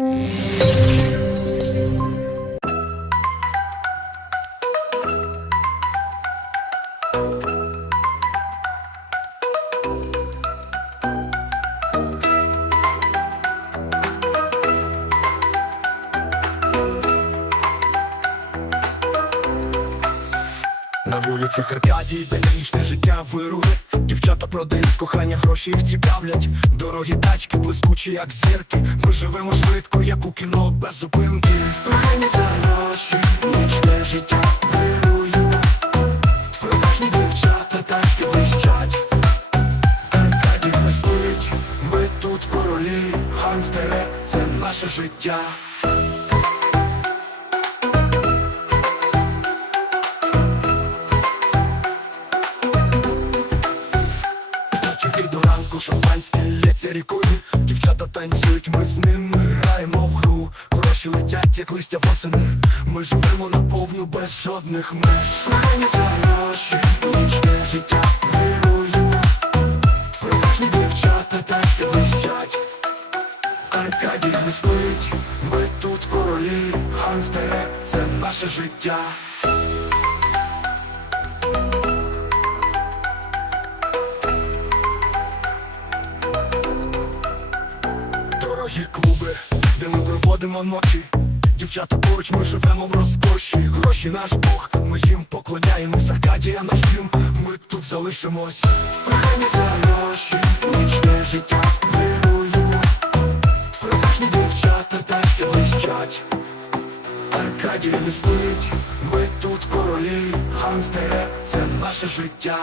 На вулицях Аркадії, де життя вирує Дівчата продають кохання, гроші їх цікавлять Дорогі тачки, блискучі, як зірки. Ми живемо швидко, як у кіно, без зупинки. Гені за гроші, вічне життя вирує. Продажні дівчата, тачки блищать. Аркадій не стоїть, ми тут королі Гангстери, це наше життя до ранку шампанське лється рікою. Дівчата танцюють, ми з ними граємо в гру. Гроші летять, як листя восени. Ми живемо наповну без жодних меж. Грані за гроші, вічне життя вирує. Продажні дівчата, тачки блищать. Аркадій не стоїть, ми тут королі Гангстери, це наше життя Дорогі клуби, де ми проводимо ночі. Дівчата поруч, ми живемо в розкоші. Гроші наш Бог, ми їм поклоняємось Аркадія наш дім, ми тут залишимось. Прохання за гроші, вічне життя вирує. Продажні дівчата, тачки блищать. Аркадій не стоїть, ми тут королі Гангстери, це наше життя